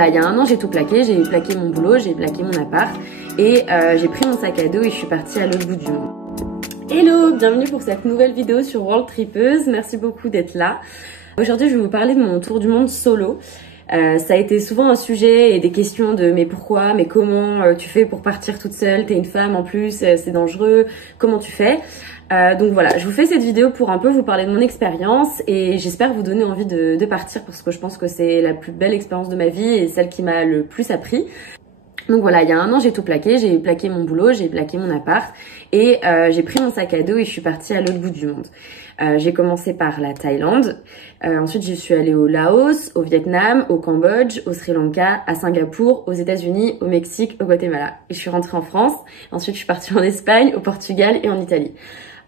Là, il y a un an, j'ai tout plaqué, j'ai plaqué mon boulot, j'ai plaqué mon appart et j'ai pris mon sac à dos et je suis partie à l'autre bout du monde. Hello, bienvenue pour cette nouvelle vidéo sur World Trippeuse, merci beaucoup d'être là. Aujourd'hui, je vais vous parler de mon tour du monde solo. Ça a été souvent un sujet et des questions de mais pourquoi, mais comment tu fais pour partir toute seule, t'es une femme en plus, c'est dangereux, comment tu fais? Donc voilà, je vous fais cette vidéo pour un peu vous parler de mon expérience et j'espère vous donner envie de partir parce que je pense que c'est la plus belle expérience de ma vie et celle qui m'a le plus appris. Donc voilà, il y a un an, j'ai tout plaqué, j'ai plaqué mon boulot, j'ai plaqué mon appart et j'ai pris mon sac à dos et je suis partie à l'autre bout du monde. J'ai commencé par la Thaïlande, ensuite je suis allée au Laos, au Vietnam, au Cambodge, au Sri Lanka, à Singapour, aux États-Unis, au Mexique, au Guatemala. Et je suis rentrée en France, ensuite je suis partie en Espagne, au Portugal et en Italie.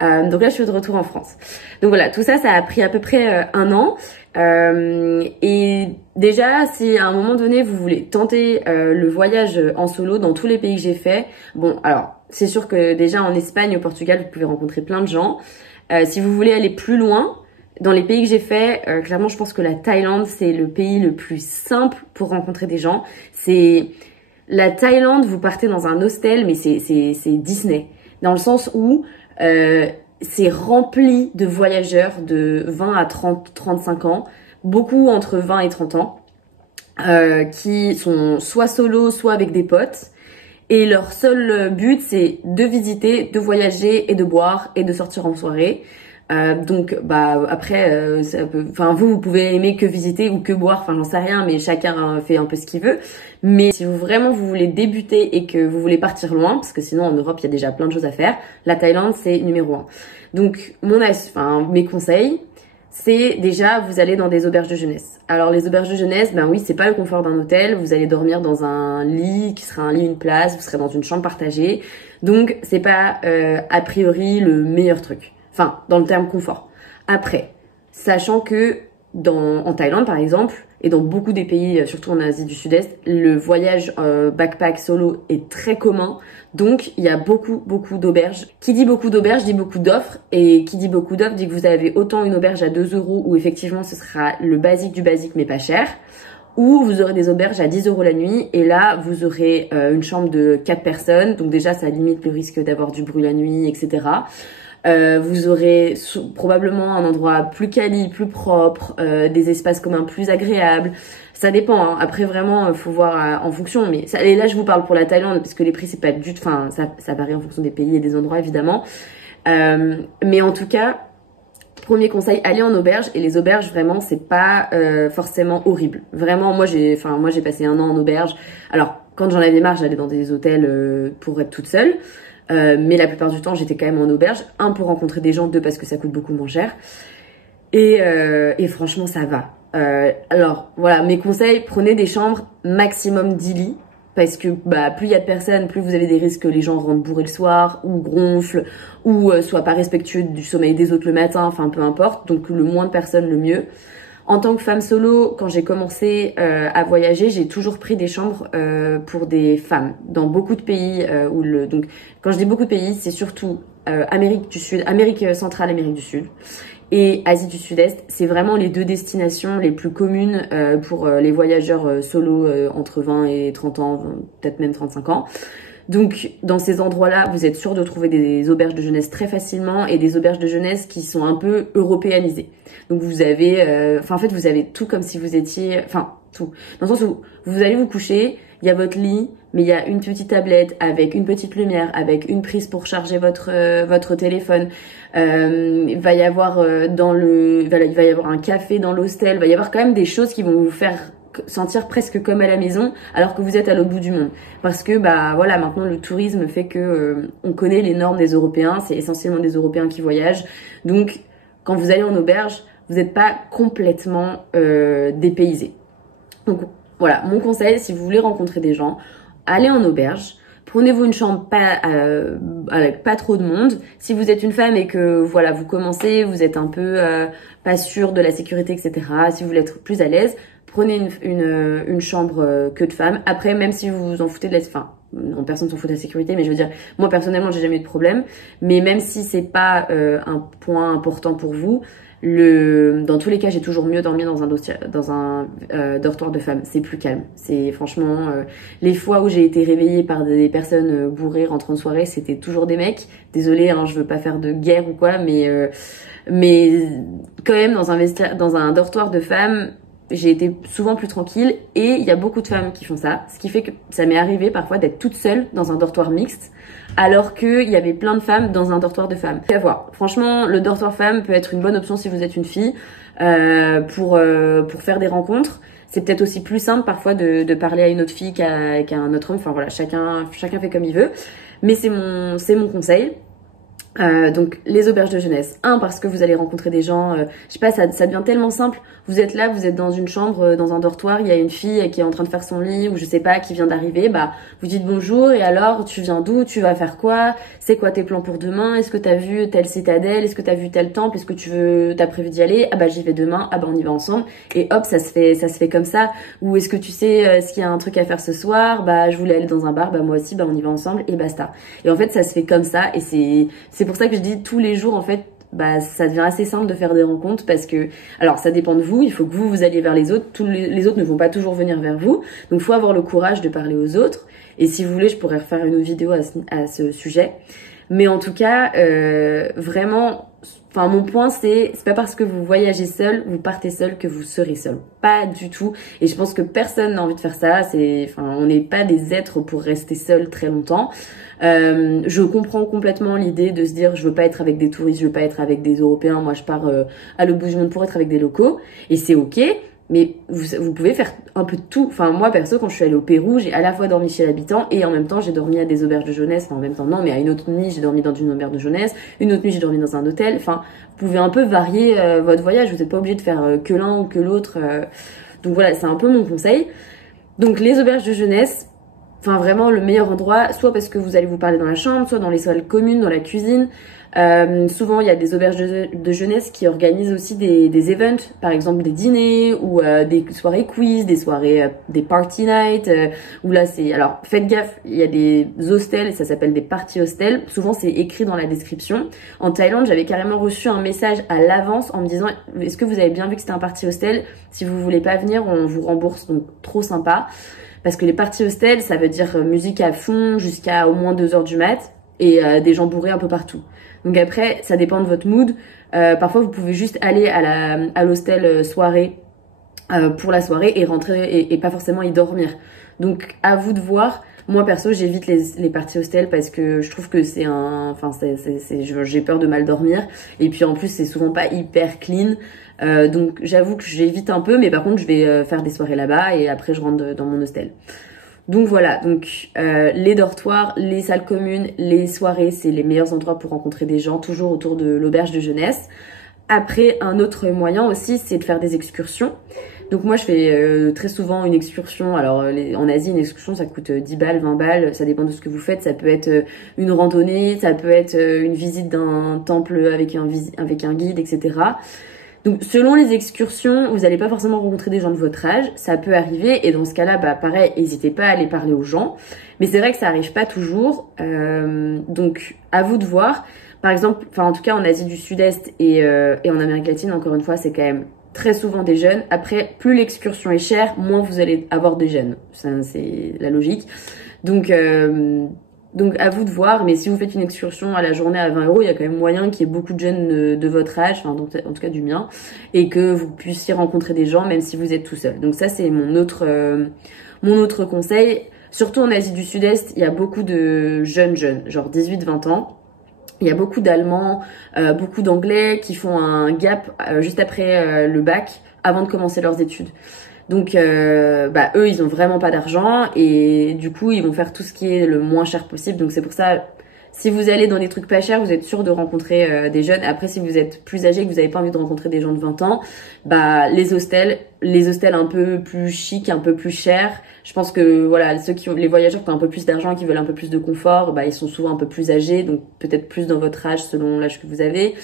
Donc là, je suis de retour en France. Donc voilà, tout ça, ça a pris à peu près un an. Et déjà, si à un moment donné, vous voulez tenter le voyage en solo dans tous les pays que j'ai fait, bon, alors, c'est sûr que déjà en Espagne, au Portugal, vous pouvez rencontrer plein de gens. Si vous voulez aller plus loin, dans les pays que j'ai fait, clairement, je pense que la Thaïlande, c'est le pays le plus simple pour rencontrer des gens. C'est la Thaïlande, vous partez dans un hostel, mais c'est Disney. Dans le sens où c'est rempli de voyageurs de 20 à 35 ans, beaucoup entre 20 et 30 ans, qui sont soit solo, soit avec des potes. Et leur seul but, c'est de visiter, de voyager et de boire et de sortir en soirée. Donc bah après ça peut, enfin vous pouvez aimer que visiter ou que boire, enfin j'en sais rien, mais chacun fait un peu ce qu'il veut. Mais si vous vraiment vous voulez débuter et que vous voulez partir loin, parce que sinon en Europe il y a déjà plein de choses à faire, la Thaïlande c'est numéro 1. Donc mes conseils, c'est déjà vous allez dans des auberges de jeunesse. Alors les auberges de jeunesse, ben oui c'est pas le confort d'un hôtel, vous allez dormir dans un lit qui sera un lit une place, vous serez dans une chambre partagée, donc c'est pas a priori le meilleur truc. Enfin, dans le terme confort. Après, sachant que en Thaïlande, par exemple, et dans beaucoup des pays, surtout en Asie du Sud-Est, le voyage backpack solo est très commun. Donc, il y a beaucoup d'auberges. Qui dit beaucoup d'auberges, dit beaucoup d'offres. Et qui dit beaucoup d'offres, dit que vous avez autant une auberge à 2 € où effectivement, ce sera le basique du basique, mais pas cher. Ou vous aurez des auberges à 10 € la nuit. Et là, vous aurez une chambre de 4 personnes. Donc déjà, ça limite le risque d'avoir du bruit la nuit, etc. Vous aurez probablement un endroit plus quali, plus propre, des espaces communs plus agréables. Ça dépend, hein. Après vraiment, faut voir en fonction. Mais ça, et là, je vous parle pour la Thaïlande parce que les prix c'est pas du tout. Enfin, ça varie en fonction des pays et des endroits évidemment. Mais en tout cas, premier conseil, allez en auberge. Et les auberges vraiment, c'est pas forcément horrible. Vraiment, moi j'ai passé un an en auberge. Alors quand j'en avais marre, j'allais dans des hôtels pour être toute seule. Mais la plupart du temps, j'étais quand même en auberge. 1 pour rencontrer des gens, 2 parce que ça coûte beaucoup moins cher. Et franchement, ça va. Alors, voilà, mes conseils, prenez des chambres maximum 10 lits. Parce que bah, plus il y a de personnes, plus vous avez des risques que les gens rentrent bourrés le soir, ou gonflent, ou soient pas respectueux du sommeil des autres le matin, enfin peu importe. Donc le moins de personnes, le mieux. En tant que femme solo, quand j'ai commencé à voyager, j'ai toujours pris des chambres pour des femmes dans beaucoup de pays donc quand je dis beaucoup de pays, c'est surtout Amérique du Sud, Amérique centrale, Amérique du Sud et Asie du Sud-Est. C'est vraiment les 2 destinations les plus communes pour les voyageurs solo entre 20 et 30 ans, peut-être même 35 ans. Donc, dans ces endroits-là, vous êtes sûr de trouver des auberges de jeunesse très facilement et des auberges de jeunesse qui sont un peu européanisées. Donc, vous avez, en fait, vous avez tout comme si vous étiez, tout. Dans le sens où vous allez vous coucher, il y a votre lit, mais il y a une petite tablette avec une petite lumière, avec une prise pour charger votre téléphone. Il va y avoir il va y avoir un café dans l'hostel. Il va y avoir quand même des choses qui vont vous faire sentir presque comme à la maison alors que vous êtes à l'autre bout du monde parce que bah voilà maintenant le tourisme fait que on connaît les normes des Européens, c'est essentiellement des Européens qui voyagent, donc quand vous allez en auberge vous n'êtes pas complètement dépaysé. Donc voilà, mon conseil, si vous voulez rencontrer des gens, allez en auberge. Prenez-vous une chambre avec pas trop de monde. Si vous êtes une femme et que voilà vous commencez, vous êtes un peu pas sûr de la sécurité, etc. Si vous voulez être plus à l'aise, prenez une chambre que de femmes. Après, même si vous vous en foutez de la... Enfin, non, personne s'en fout de la sécurité, mais je veux dire, moi personnellement, j'ai jamais eu de problème. Mais même si c'est pas un point important pour vous, Dans tous les cas, j'ai toujours mieux dormi dans un dortoir de femmes. C'est plus calme. C'est franchement les fois où j'ai été réveillée par des personnes bourrées rentrant de soirée, c'était toujours des mecs. Désolée, hein, je veux pas faire de guerre ou quoi, mais quand même dans un dortoir de femmes, j'ai été souvent plus tranquille et il y a beaucoup de femmes qui font ça, ce qui fait que ça m'est arrivé parfois d'être toute seule dans un dortoir mixte alors qu'il y avait plein de femmes dans un dortoir de femmes. À voir. Franchement, le dortoir femme peut être une bonne option si vous êtes une fille pour faire des rencontres. C'est peut-être aussi plus simple parfois de parler à une autre fille qu'à un autre homme. Enfin voilà, chacun fait comme il veut. Mais c'est mon conseil. Donc les auberges de jeunesse, parce que vous allez rencontrer des gens, je sais pas, ça devient tellement simple. Vous êtes là, vous êtes dans une chambre, dans un dortoir, il y a une fille qui est en train de faire son lit ou je sais pas, qui vient d'arriver, bah vous dites bonjour et alors tu viens d'où, tu vas faire quoi, c'est quoi tes plans pour demain, est-ce que t'as vu telle citadelle, est-ce que t'as vu tel temple, est-ce que t'as prévu d'y aller, ah bah j'y vais demain, ah bah on y va ensemble et hop ça se fait comme ça. Ou est-ce que tu sais est-ce qu'il y a un truc à faire ce soir, bah je voulais aller dans un bar, bah moi aussi, bah on y va ensemble et basta. Et en fait ça se fait comme ça et c'est pour ça que je dis tous les jours en fait, bah ça devient assez simple de faire des rencontres parce que, alors ça dépend de vous, il faut que vous alliez vers les autres, les autres ne vont pas toujours venir vers vous, donc il faut avoir le courage de parler aux autres, et si vous voulez je pourrais refaire une autre vidéo à ce sujet, mais en tout cas, vraiment, enfin mon point c'est pas parce que vous voyagez seul, vous partez seul que vous serez seul, pas du tout, et je pense que personne n'a envie de faire ça, on n'est pas des êtres pour rester seul très longtemps. Je comprends complètement l'idée de se dire je veux pas être avec des touristes, je veux pas être avec des Européens, moi je pars à l'autre bout du monde pour être avec des locaux, et c'est ok, mais vous pouvez faire un peu de tout. Enfin moi perso quand je suis allée au Pérou, j'ai à la fois dormi chez l'habitant et en même temps j'ai dormi à des auberges de jeunesse, enfin en même temps non, mais à une autre nuit j'ai dormi dans une auberge de jeunesse, une autre nuit j'ai dormi dans un hôtel, enfin vous pouvez un peu varier votre voyage, vous n'êtes pas obligé de faire que l'un ou que l'autre, donc voilà, c'est un peu mon conseil. Donc les auberges de jeunesse, enfin vraiment le meilleur endroit, soit parce que vous allez vous parler dans la chambre, soit dans les salles communes, dans la cuisine. Souvent il y a des auberges de jeunesse qui organisent aussi des events, par exemple des dîners ou des soirées quiz, des soirées, des party night, où là c'est, alors faites gaffe, il y a des hostels et ça s'appelle des party hostels, souvent c'est écrit dans la description. En Thaïlande j'avais carrément reçu un message à l'avance en me disant est-ce que vous avez bien vu que c'était un party hostel, si vous voulez pas venir on vous rembourse, donc trop sympa. Parce que les parties hostels, ça veut dire musique à fond jusqu'à au moins 2 h du mat et des gens bourrés un peu partout. Donc après, ça dépend de votre mood. Parfois, vous pouvez juste aller à l'hostel soirée pour la soirée et rentrer et pas forcément y dormir. Donc à vous de voir. Moi perso, j'évite les parties hostels parce que je trouve que j'ai peur de mal dormir. Et puis en plus, c'est souvent pas hyper clean. Donc j'avoue que j'évite un peu, mais par contre je vais faire des soirées là-bas et après je rentre dans mon hostel. Donc voilà, donc les dortoirs, les salles communes, les soirées, c'est les meilleurs endroits pour rencontrer des gens, toujours autour de l'auberge de jeunesse. Après, un autre moyen aussi, c'est de faire des excursions. Donc moi je fais très souvent une excursion, alors en Asie une excursion ça coûte 10 balles, 20 balles, ça dépend de ce que vous faites, ça peut être une randonnée, ça peut être une visite d'un temple avec un guide, etc. Donc selon les excursions, vous n'allez pas forcément rencontrer des gens de votre âge, ça peut arriver et dans ce cas-là, bah pareil, n'hésitez pas à aller parler aux gens. Mais c'est vrai que ça arrive pas toujours, donc à vous de voir. Par exemple, enfin en tout cas en Asie du Sud-Est et en Amérique latine, encore une fois, c'est quand même très souvent des jeunes. Après, plus l'excursion est chère, moins vous allez avoir des jeunes. Ça, c'est la logique. Donc à vous de voir, mais si vous faites une excursion à la journée à 20 €, il y a quand même moyen qu'il y ait beaucoup de jeunes de votre âge, enfin en tout cas du mien, et que vous puissiez rencontrer des gens même si vous êtes tout seul. Donc ça c'est mon autre conseil. Surtout en Asie du Sud-Est, il y a beaucoup de jeunes, genre 18-20 ans. Il y a beaucoup d'Allemands, beaucoup d'Anglais qui font un gap juste après le bac, avant de commencer leurs études. Donc eux ils ont vraiment pas d'argent et du coup ils vont faire tout ce qui est le moins cher possible. Donc c'est pour ça, si vous allez dans des trucs pas chers, vous êtes sûr de rencontrer des jeunes. Après si vous êtes plus âgé, que vous n'avez pas envie de rencontrer des gens de 20 ans, bah les hostels un peu plus chic, un peu plus chers. Je pense que voilà, les voyageurs qui ont un peu plus d'argent, qui veulent un peu plus de confort, bah ils sont souvent un peu plus âgés, donc peut-être plus dans votre âge selon l'âge que vous avez.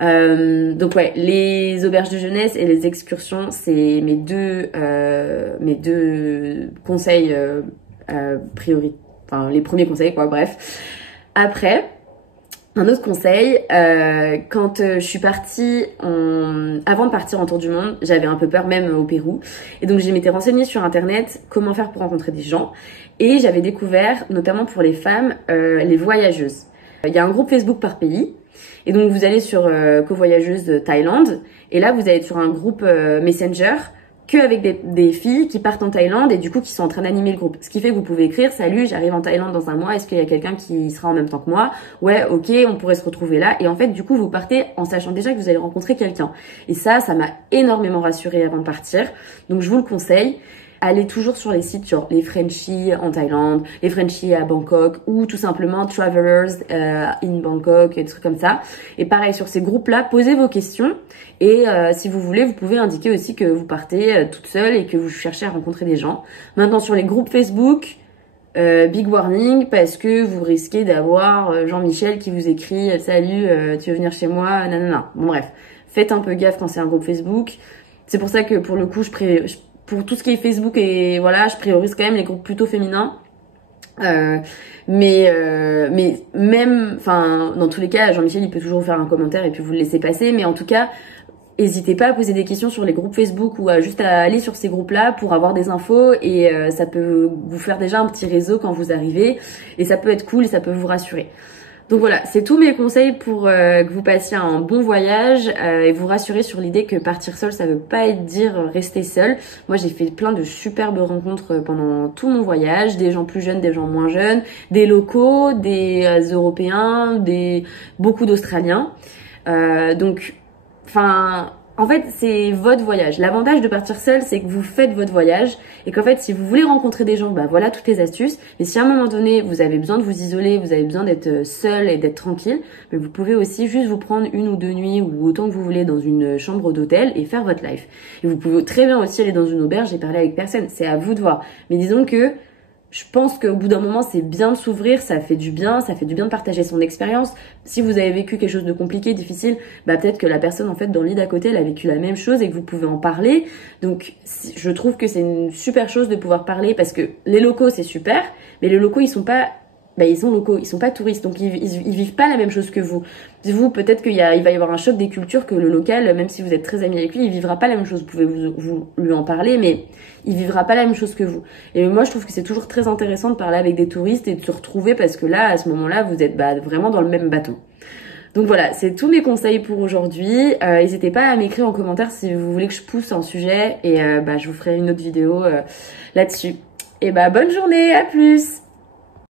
Donc ouais, les auberges de jeunesse et les excursions, c'est mes deux conseils enfin les premiers conseils quoi, bref. Après, Un autre conseil, quand je suis partie, avant de partir en tour du monde, j'avais un peu peur même au Pérou. Et donc je m'étais renseignée sur internet comment faire pour rencontrer des gens. Et j'avais découvert, notamment pour les femmes, les voyageuses. Il y a un groupe Facebook par pays. Et donc vous allez sur Covoyageuse de Thaïlande. Et là vous allez être sur un groupe Messenger qu'avec des filles qui partent en Thaïlande et du coup qui sont en train d'animer le groupe. Ce qui fait que vous pouvez écrire: salut, j'arrive en Thaïlande dans un mois, est-ce qu'il y a quelqu'un qui sera en même temps que moi? Ouais, ok, on pourrait se retrouver là. Et en fait, du coup, vous partez en sachant déjà que vous allez rencontrer quelqu'un. Et ça m'a énormément rassurée avant de partir. Donc je vous le conseille. Allez toujours sur les sites genre les Frenchies en Thaïlande, les Frenchies à Bangkok ou tout simplement Travelers in Bangkok et des trucs comme ça. Et pareil, sur ces groupes-là, posez vos questions et si vous voulez, vous pouvez indiquer aussi que vous partez toute seule et que vous cherchez à rencontrer des gens. Maintenant, sur les groupes Facebook, big warning parce que vous risquez d'avoir Jean-Michel qui vous écrit: salut, tu veux venir chez moi, nanana. Bon bref, faites un peu gaffe quand c'est un groupe Facebook. C'est pour ça que pour le coup, pour tout ce qui est Facebook et voilà, je priorise quand même les groupes plutôt féminins. Mais même, enfin, dans tous les cas, Jean-Michel, il peut toujours faire un commentaire et puis vous le laissez passer. Mais en tout cas, n'hésitez pas à poser des questions sur les groupes Facebook ou juste à aller sur ces groupes-là pour avoir des infos et ça peut vous faire déjà un petit réseau quand vous arrivez et ça peut être cool et ça peut vous rassurer. Donc voilà, c'est tous mes conseils pour que vous passiez un bon voyage et vous rassurer sur l'idée que partir seul, ça veut pas dire rester seul. Moi, j'ai fait plein de superbes rencontres pendant tout mon voyage, des gens plus jeunes, des gens moins jeunes, des locaux, des Européens, beaucoup d'Australiens. Donc, enfin... En fait, c'est votre voyage. L'avantage de partir seul, c'est que vous faites votre voyage et qu'en fait, si vous voulez rencontrer des gens, bah voilà toutes les astuces. Mais si à un moment donné, vous avez besoin de vous isoler, vous avez besoin d'être seul et d'être tranquille, mais vous pouvez aussi juste vous prendre 1 ou 2 nuits ou autant que vous voulez dans une chambre d'hôtel et faire votre life. Et vous pouvez très bien aussi aller dans une auberge et parler avec personne. C'est à vous de voir. Mais disons que je pense qu'au bout d'un moment, c'est bien de s'ouvrir, ça fait du bien de partager son expérience. Si vous avez vécu quelque chose de compliqué, difficile, bah peut-être que la personne en fait dans le lit d'à côté, elle a vécu la même chose et que vous pouvez en parler. Donc je trouve que c'est une super chose de pouvoir parler parce que les locaux c'est super, mais les locaux ils sont locaux, ils sont pas touristes, donc ils vivent pas la même chose que vous. Vous, peut-être il va y avoir un choc des cultures que le local, même si vous êtes très amis avec lui, il vivra pas la même chose. Vous pouvez vous lui en parler, mais il vivra pas la même chose que vous. Et moi, je trouve que c'est toujours très intéressant de parler avec des touristes et de se retrouver parce que là, à ce moment-là, vous êtes vraiment dans le même bateau. Donc voilà, c'est tous mes conseils pour aujourd'hui. N'hésitez pas à m'écrire en commentaire si vous voulez que je pousse un sujet et je vous ferai une autre vidéo là-dessus. Et bonne journée, à plus!